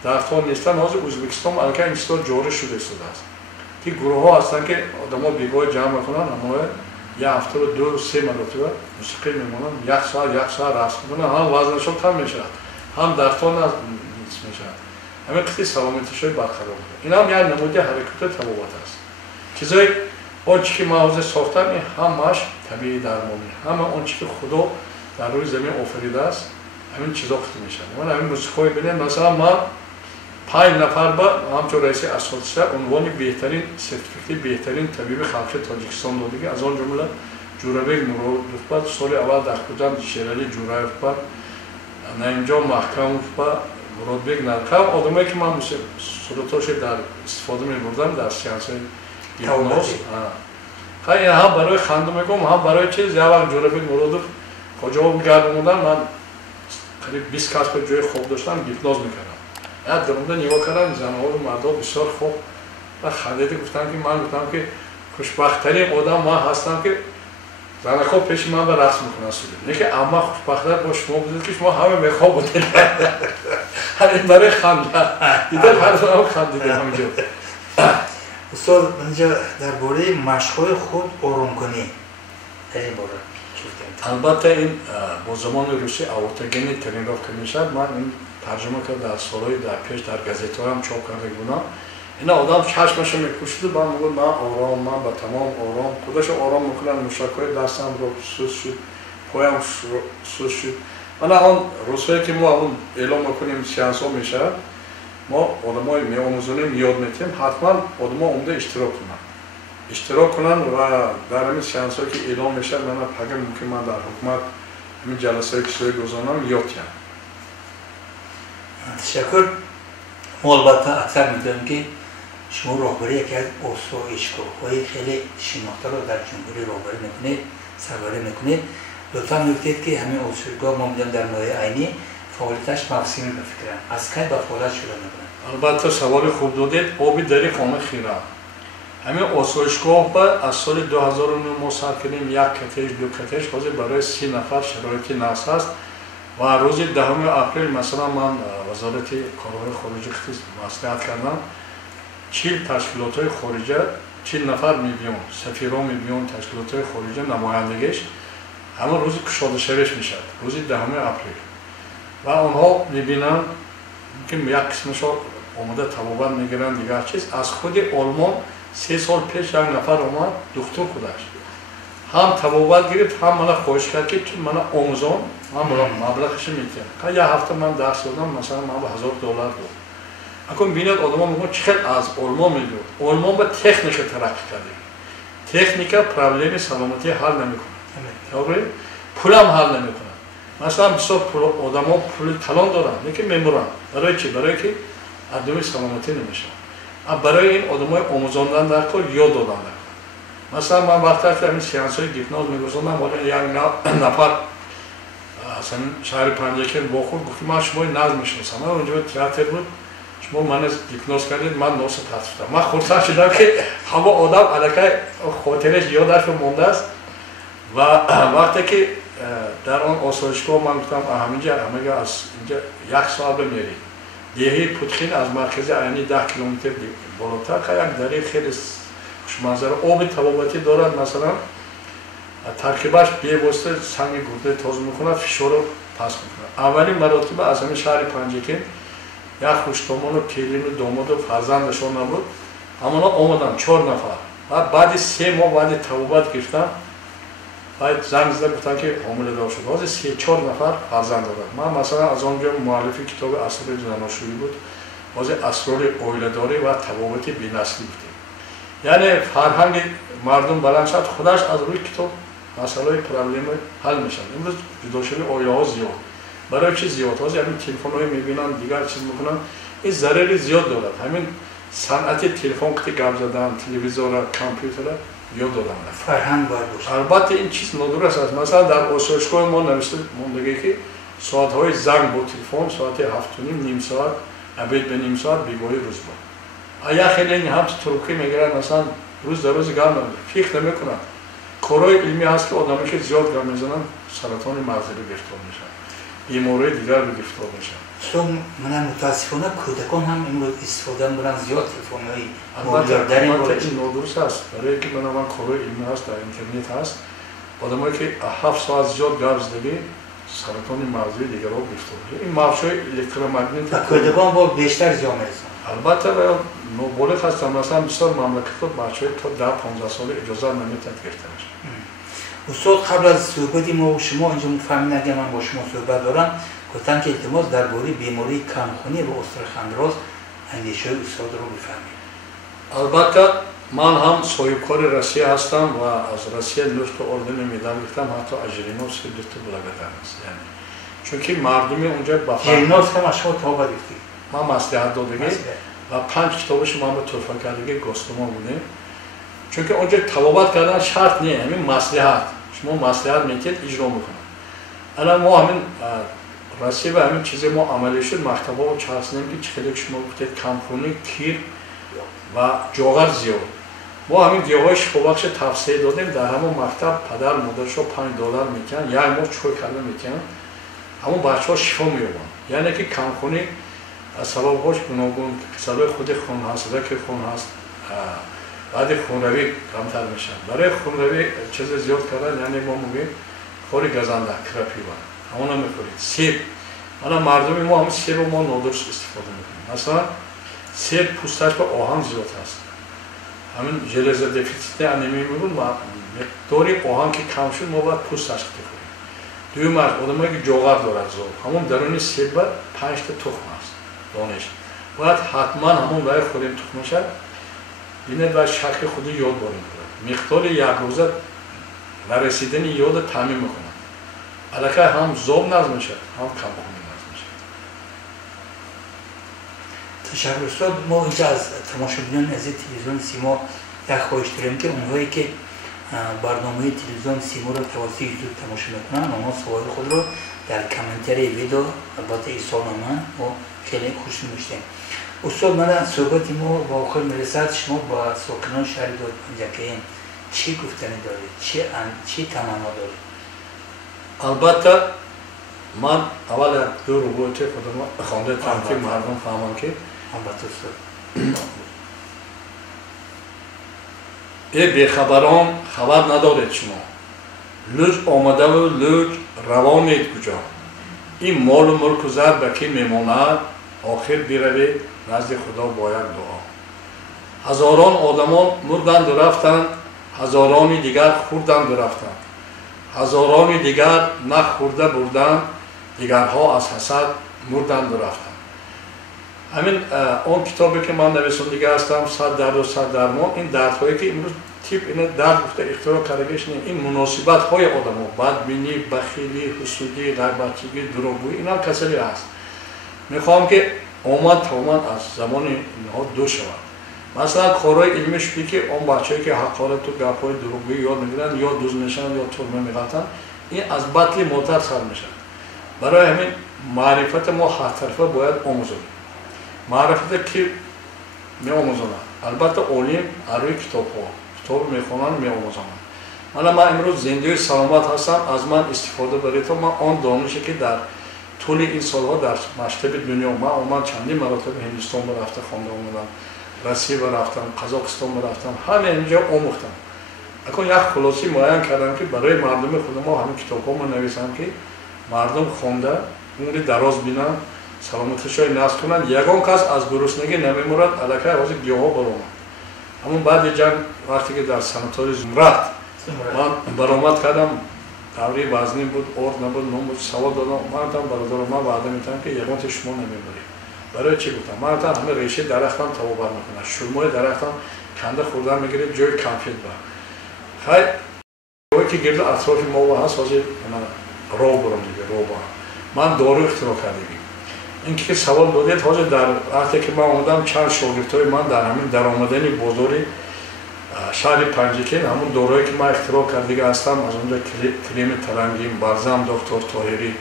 در طول نیستن حاضر ازبکستان البته این چیزا جاری شده است. که گروه ها هستن که آدما بیگاه جمع میکنن اما یه هفته رو 2-3 مرتبه موسیقی میمونن یک ساعت رقص میکنن هم وزنشون کم میشه هم در طول نیست میشه. همین قصه سلامتیشون برقرار میشه. این هم یه نمونه حرکت تبابت است. چیزای آنچه که ما حاضر ساختن این همش طبیعی درمانی. همه آنچه که خدا در روی زمین آفریده است همین چیزا خطی میشن. من همین موسیقی ببینم مثلا ما 5 نفر با همچون رئیس اساتید عنوان بهترین سرتیفیکت بهترین طبیب خلق تاجیکستان دادگی از آن جمله جورابک مرودوف سال اول در کجان شیرالی جورایف با نایمجان محکموف با مرودبک نرخم آدمایی که من صورتاش در استفاده می‌بردم در سیانس هیپنوز خیلی هم برای خنده میگم هم برای چیز یا وقت جورابک مرودوف کجا می‌گردوندن من قریب 20 کس به جای خوب داشتم هیپنوز می‌کردم. یاد درونده نگاه کردم زنها و مردها بسیار خوب و خندیده گفتن که من گفتم که خوشبخت‌ترین آدم ما هستم که زنها خوب پیش من به رقص میکنن سوده. نه که اما خوشبخت‌تر با شما بودید که شما همه میخواب بودید. همین برای خنده دیدن هر زمان خندیده همینجا. استاد اینجا درباره مشق‌های خود آرام کنی در این باره البته این با زمان روسی اوتوگنی ترینیروفکا میشد. من این ترجمه کرد در سالهای در پیش در گازیت‌ها هم چاپ کرده بودم. اینا آدم چشمش میپوشید و من میگم من آرام من با تمام آرام خودش آرام میکنم موشک‌های دستم رو سوس شد پایم سوس شد. من الان روزایی که ما اون اعلام میکنیم سیانس‌ها میشه ما آدمای میآموزونیم یاد میدیم حتما آدم‌ها اومده اشتراک کنن و در همین سیانس‌هایی که اعلام میشه من اگر ممکن من در حکومت همین جلسه‌ای که سوی گذارم یاد کنم. تشکر. ما البته اکثر می‌دونیم که شما راهبری یکی از آسایشگاه‌های خیلی شناخته رو در جمهوری راهبری می‌کنید، سربری می‌کنید. لطفاً نگفتید که همین آسایشگاه ما می‌دونیم در ناحیه عینی فعالیتش موسمی به فکرم. از کی به فعالیت شروع می‌کنه؟ البته سوال خوب دادید. آبی دری خامه خیره. همین آسایشگاه با از سال 2009 ما سر کردیم یک کتش دو کتش حاضر برای 30 نفر شرایطی نصب است و روز 10 اپریل مثلا من وزارت کارهای خارجه مصلحت کردم 40 تشکیلات‌های خارجه 40 نفر میلیون سفیران میلیون تشکیلات‌های خارجه نمایندگیش همه روز کشاده شویش میشد روز 10 اپریل و آنها میبینن که یک قسمش آمده طبابت میگیرن دیگر چیز از خود آلمان 3 سال پیش یک نفر اومد دکتر خودش هم طبابت گرفت هم من خواهش کرد که من آموزان من مبلغش میتونم که یه هفته من درس دادم مثلا من به $1000 بود. اکنون بینید آدم ها میگن چقدر از آلمان میگوید آلمان به تکنیک ترقی کرده تکنیک پرابلم سلامتی حل نمیکنه پول هم حل نمیکنه. مثلا بسیار آدم ها پول کلان دارن لیکن میمورن برای چی؟ برای که عدم سلامتی نمیشه. برای این آدم های آموزاندن در کار یاد دادن در کار. مثلا من وقتی که همین سیانس های هیپنوز میگذارم یک نفر اصلا شهر پنجکن با خود گفت من شما نظم میشناسم من اونجا تئاتر بود شما من از هیپنوز کردید من ناس تصفیه من خودم شدم که همه آدم الکی خاطرش یادش مونده است و وقتی که در آن آسایشگاه من گفتم همینجا همه از اینجا 1 ساعت میری دیهی پودخین از مرکز عینی 10 کیلومتر بالاتر یک دره خیلی خوشمنظره آب طبابتی دارد مثلا ترکیبش بی‌واسطه سنگ گرده تازه میکنه فشار رو پس میکنه. اولین مراتب از همین شهر پنجکن یک خوشتامان و پیرین و داماد و فرزندشون نبود همونا آمدن 4 نفر و بعد 3 ماه بعد طبابت گرفتن بعد زنگ زدن گفتن که حامله دار شد باز 3-4 نفر فرزند دارن. من مثلا از آنجا مؤلف کتاب اسرار زناشویی بود باز اسرار عائله‌داری و تبابت بی‌نسلی بود. یعنی فرهنگ مردم بلند شد خودش از روی کتاب مسائل پرابلم حل میشن. امروز جدا شدن آیه‌ها زیاد. برای چی زیاد؟ واسه همین تلفن‌های میبینن، دیگر چیز میکنن. این ضرری زیاد دارد. همین صنعت تلفن که گپ زدن، تلویزیون، کامپیوتر یاد دادن. فرهنگ باید باشه. البته این چیز نادرست است. مثلا در آسایشگاه ما نوشته موندگی که ساعت‌های زنگ با تلفن ساعت 7:30 نیم ساعت، عبید به نیم ساعت بیگاهی روز با. آیا خیلی این حبس ترکی میگیرن مثلا روز در روز گام فکر نمیکنن. کارهای علمی هست که آدمی که زیاد گام میزنن سرطان مغزی رو گرفتار میشن. بیماری دیگر رو گرفتار میشن. چون من متاسفانه کودکان هم امروز استفاده میکنن زیاد تلفن‌های البته در این باره این نادرست است. برای اینکه من کارهای علمی هست در اینترنت هست. آدمایی که 7 ساعت زیاد گام زدگی سرطان مغزی دیگر رو گرفتار میشن. این موج‌های الکترومگنیتی کودکان با بیشتر زیان میرسن. البته نوبالغ هستن. مثلا بسیار مملکت‌ها بچه‌های تا 10-15 سال اجازه نمیدن گرفته بشن. استاد قبل از صحبت ما و شما اینجا مفهمین اگه من با شما صحبت دارم گفتن که التماس درباره بیماری کمخونی و استخوان‌راست اندیشه استاد رو بفهمید. البته من هم صاحبکار روسیه هستم و از روسیه نفت اردن میدم گفتم حتی اجرینوس که دوست بلگدن است. یعنی چون که مردمی اونجا با اجرینوس هم شما توبه گفتید. ما مصلحت دادگی و 5 کتابش ما به طرفه کردگی گستمان بودیم. چون که اونجا توبت کردن شرط نیست، همین مصلحت. شما مصلحت میتید اجرا میکنن. الان ما همین روسیه و همین چیزی ما عملی شد مکتبا و چرسنیم که چخیلی شما گفتید کمخونی، کیر و جاغر زیاد. ما همین گیاهای شفابخش تفسیر دادیم در همون مکتب پدر مادرشو $5 میکنن یا ما چوی کرده میکنن همون بچه ها شفا میابن. یعنی که کمخونی از سببهاش گوناگون سبب خود خون هست، رک خون هست، بعد خونروی کمتر میشن. برای خونروی چیز زیاد کردن یعنی ما میگیم خوری گزنده کرپی با همون میخورید. سیب حالا مردمی ما همین سیب رو ما نادرست استفاده میکنیم. مثلا سیب پوستش با آهن زیاد هست. همین ژلز دفیسیت انیمی میگن مقداری آهن که کم شد ما باید پوستش بخوریم. دوم آدمایی که جوغر دارد زور همون درون سیب 5 تا تخم هست دانش. باید حتما همون برای خوریم تخمش اینه و شکل خود یاد باریم کنه. مقدار یک روزه نرسیدن یاد تعمیم میکنه. علاقه هم زوب نظم میشه هم کمخونی نظم میشه. تشکر استاد. ما اینجا از تماشاگران از تلویزیون سیما یک خواهش داریم که اونهایی که برنامه تلویزیون سیما رو توسط یوتیوب تماشا میکنن اونها سوال خود رو در کامنتری ویدیو البته ایصال نامه و خیلی خوش میشیم. استاد من صحبت ما با آخر میرسد. شما با ساکنان شهر دادجکین چی گفتنی دارید؟ چی تمنا دارید؟ البته من اول دو روایت خودم خوانده تا که مردم فهمن که البته استاد ای بیخبران خبر ندارید شما لوج آمده و لوج روانید کجا این مال و ملک و زر به کی میماند آخر بیروید نزد خدا باید دعا. هزاران آدمان مردند و رفتند هزارانی دیگر خوردند و رفتند هزارانی دیگر نخورده بردند دیگرها از حسد مردند و رفتند. همین اون کتابی که من نویسندگی هستم 100 درد و 100 درمان این دردهایی که امروز تیپ اینه درد گفته اختراع کردگیش نیست. این مناسبت های آدم ها بدبینی، بخیلی، حسودی، غیبتگی، دروغگویی اینا کسری هست. میخوام که آمد از زمان اینها دو شود. مثلا کارهای علمیش بی که اون بچه‌ای که حقارت و گپ‌های دروغگویی یاد میگیرن یا دوز میشن یا ترمه میقطن این از بطل موتر سر میشن. برای همین معرفت ما هر طرفه باید آموزونیم. معرفت که می آموزونن. البته علم روی کتاب میخونن می آموزونن. من امروز زنده سلامت هستم از من استفاده برای تو من آن دانشی که در طول این سالها در مشرق دنیا من چندین مراتب هندوستان رفتم خوانده اومدم روسیه رفتم قزاقستان رفتم همه اینجا آموختم. اکنون یک خلاصی معین کردم که برای مردم خود ما همین کتاب‌ها من نویسم که مردم خوانده عمر دراز بینن سلامتیشای نصب کنن یگان کس از گرسنگی نمیمیرد الکی از گیاها برآمد. همون بعد جنگ وقتی که در ساناتوری زمرد من برآمد کردم دوری وزنی بود ارد نبود نون بود سواد دادم من برادرم من وعده میدم که یگان شما نمیمیرید. برای چی گفتم؟ من همه ریشه درختم توبر میکنم شلمای درختم کنده خوردن میگیرید جای کمپیت با خیلی که گرد اطراف ما هست حاضر رو برم دیگه رو با من دارو اختراع کردیم. اینکه که سوال دادید حاضر در وقتی که من اومدم چند شاگردای من در همین درآمدنی بزرگ شهر پنجکین همون دارویی که من اختراع کرده هستم از اونجا کریم ترنگیم، بلزم دکتر طاهری،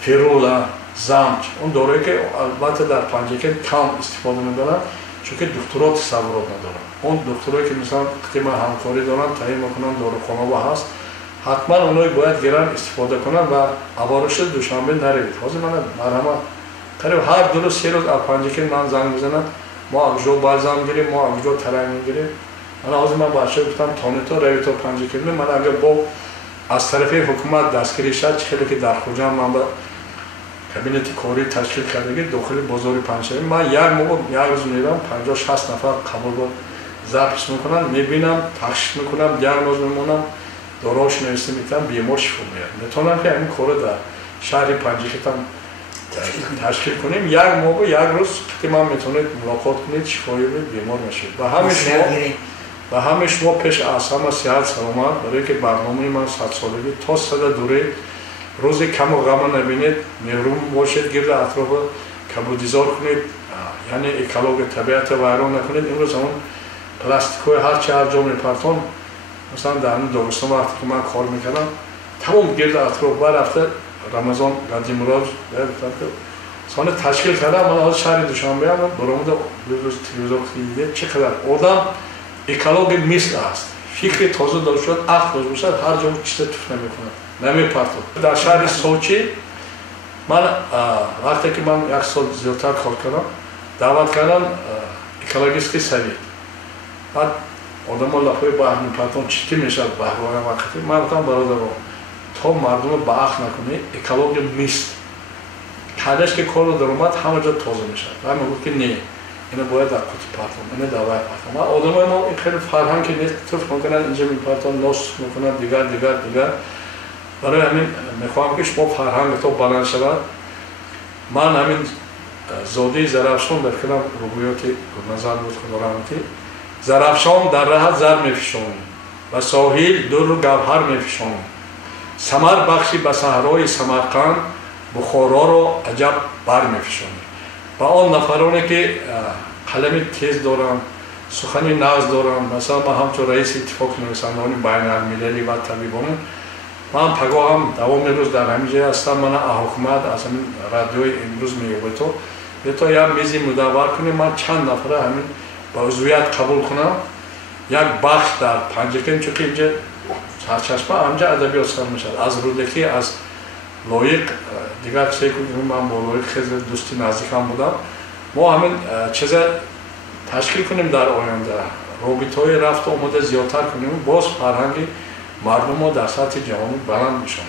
فیرولا، زمج اون دارویی که البته در پنجکین کم استفاده می‌کنن چون که دکترات تصورات ندارن. اون دکترایی که مثلا وقتی من همکاری دارن تعیین میکنن داروخانه و هست حتما اونایی باید گران استفاده کنن و عوارض دوشنبه نروید. حاضر من مرهم قریب هر دو روز سه روز پنجکین من زنگ میزنن ما اگجو بلزم گیریم ما اگجو ترنگ گیریم. من حاضر من بچه گفتم تانیتا روید تا پنجکین من اگر با از طرف حکومت دستگیری شد خیلی که در خوجم من با کابینت کاری تشکیل کرده داخل بازار پنجشنبه من یک موقع یک روز میرم 50-60 نفر قبول با ضبط میکنن میبینم تشخیص میکنم دیاگنوز میمونم داروش نوشته میتونم بیمار شفا میاد. میتونم که این کار در شهر پنجشنبه تشکیل کنیم یک موقع یک روز که من میتونید ملاقات کنید شفایی بیمار میشید و همه شما پیش از همه صحت سلامت برای که برنامه من 100 سالگی تا 100 دوره روزی کم و غم نبینید مهربون باشید گرد اطراف کبودیزار کنید یعنی اکولوژی طبیعت ویران نکنید. امروز اون پلاستیک‌های هر جا میپرتون مثلا در این داغستان وقتی که من کار میکردم تمام گرد اطراف برفته رمضان قدیم راز سانه تشکیل کردم. من از شهر دوشنبه هم برآمده روز تلویزیون دیده چقدر آدم اکولوژی میست است فکر تازه داشت شد عقل داشت هر جا چیز توف نمیکنه نمیپرتون. در شهر سوچی من وقتی که من یک سال زیادتر کار کردم دعوت کردم اکولوژیستی سوید بعد آدم ها لفای بحر میپرتون چی میشد بحران وقتی من گفتم برادران تا مردم رو به عقل نکنی اکولوژی میست کدش که کار رو در اومد همه جا تازه میشد و من گفت که نه اینو باید در قطب پرتون اینو در وقت پرتون. آدم های ما این خیلی فرهنگ که نیست توف میکنن اینجا میپرتون نصف میکنن دیگر برای همین میخواهم که شما فرهنگ تو بلند شود. من همین زاده زرافشان در کنم روبویاتی نظر بود خدا رحمتی زرافشان در راه زر میفشانیم و ساحل در رو گوهر میفشانیم ثمر بخشی به صحرای سمرقند بخارا رو عجب بر میفشانیم. و آن نفرانی که قلم تیز دارن سخن نغز دارن مثلا من همچون رئیس اتفاق نویسندگان بین المللی و طبیبان من پگاه هم دوام روز در همینجا هستم. من حکومت از همین رادیوی امروز میگه تو یک میزی مدور کنیم من چند نفره همین با عضویت قبول کنم یک بخش در پنجکین چون که اینجا سرچشمه همجا ادبیات سر میشد از رودکی از لایق دیگر چه کنیم من با لایق خیلی دوستی نزدیک هم بودم ما همین چیز تشکیل کنیم در آینده رابطه‌های رفت و آمده زیادتر کنیم باز فرهنگی مردم ما در سطح جهانی بلند میشوند.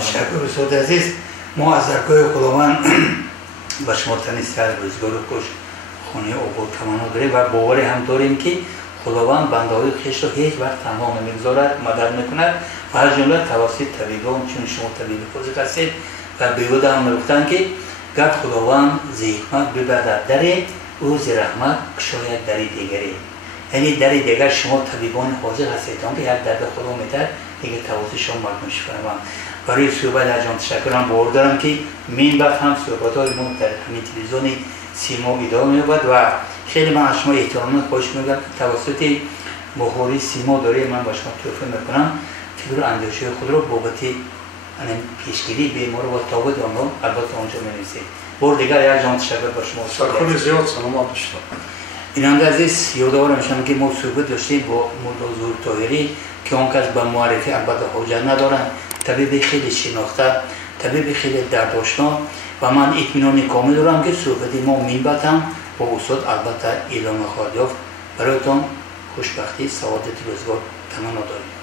تشکر استاد عزیز. ما از درگاه خداوند به شما تنیستر روزگار کش خونه عبور کمانو داریم و باور هم داریم که خداوند بنده‌های خویش را هیچ وقت تنها نمیگذارد مدد میکند و هر جمله توسط طبیبان چون شما طبیب خود هستید و بیهود هم نگفتند که گر خداوند ز حکمت ببندد در او ز رحمت گشاید در دیگری. یعنی در دیگر شما طبیبان حاضر هستید که یک درد خدا میتر دیگه توسط شما مردم شفا نمایند. برای صحبت از جان تشکرم باور دارم که این وقت هم صحبت‌های ما در همین تلویزیون سیما ادامه می‌یابد و خیلی من از شما احترام خواهش می‌کنم توسط بخاری سیما داره من با شما توفیق می‌کنم فکر و اندیشه خود رو بابت پیشگیری بیمار و تابع آنها البته آنجا می‌نویسید. بار دیگر یک جان تشکر با شما. تشکر زیاد سلامت باشید. ایننده عزیز یادآور میشم که ما صحبت داشتیم با مولا ظهور طاهری که آن کس به معرفی البته حاجت ندارند طبیب خیلی شناخته طبیب خیلی دردآشنا و من اطمینان کامل دارم که صحبت ما منبت هم با استاد البته ادامه خواهد یافت. برایتان خوشبختی سعادت روزگار تمنا داریم.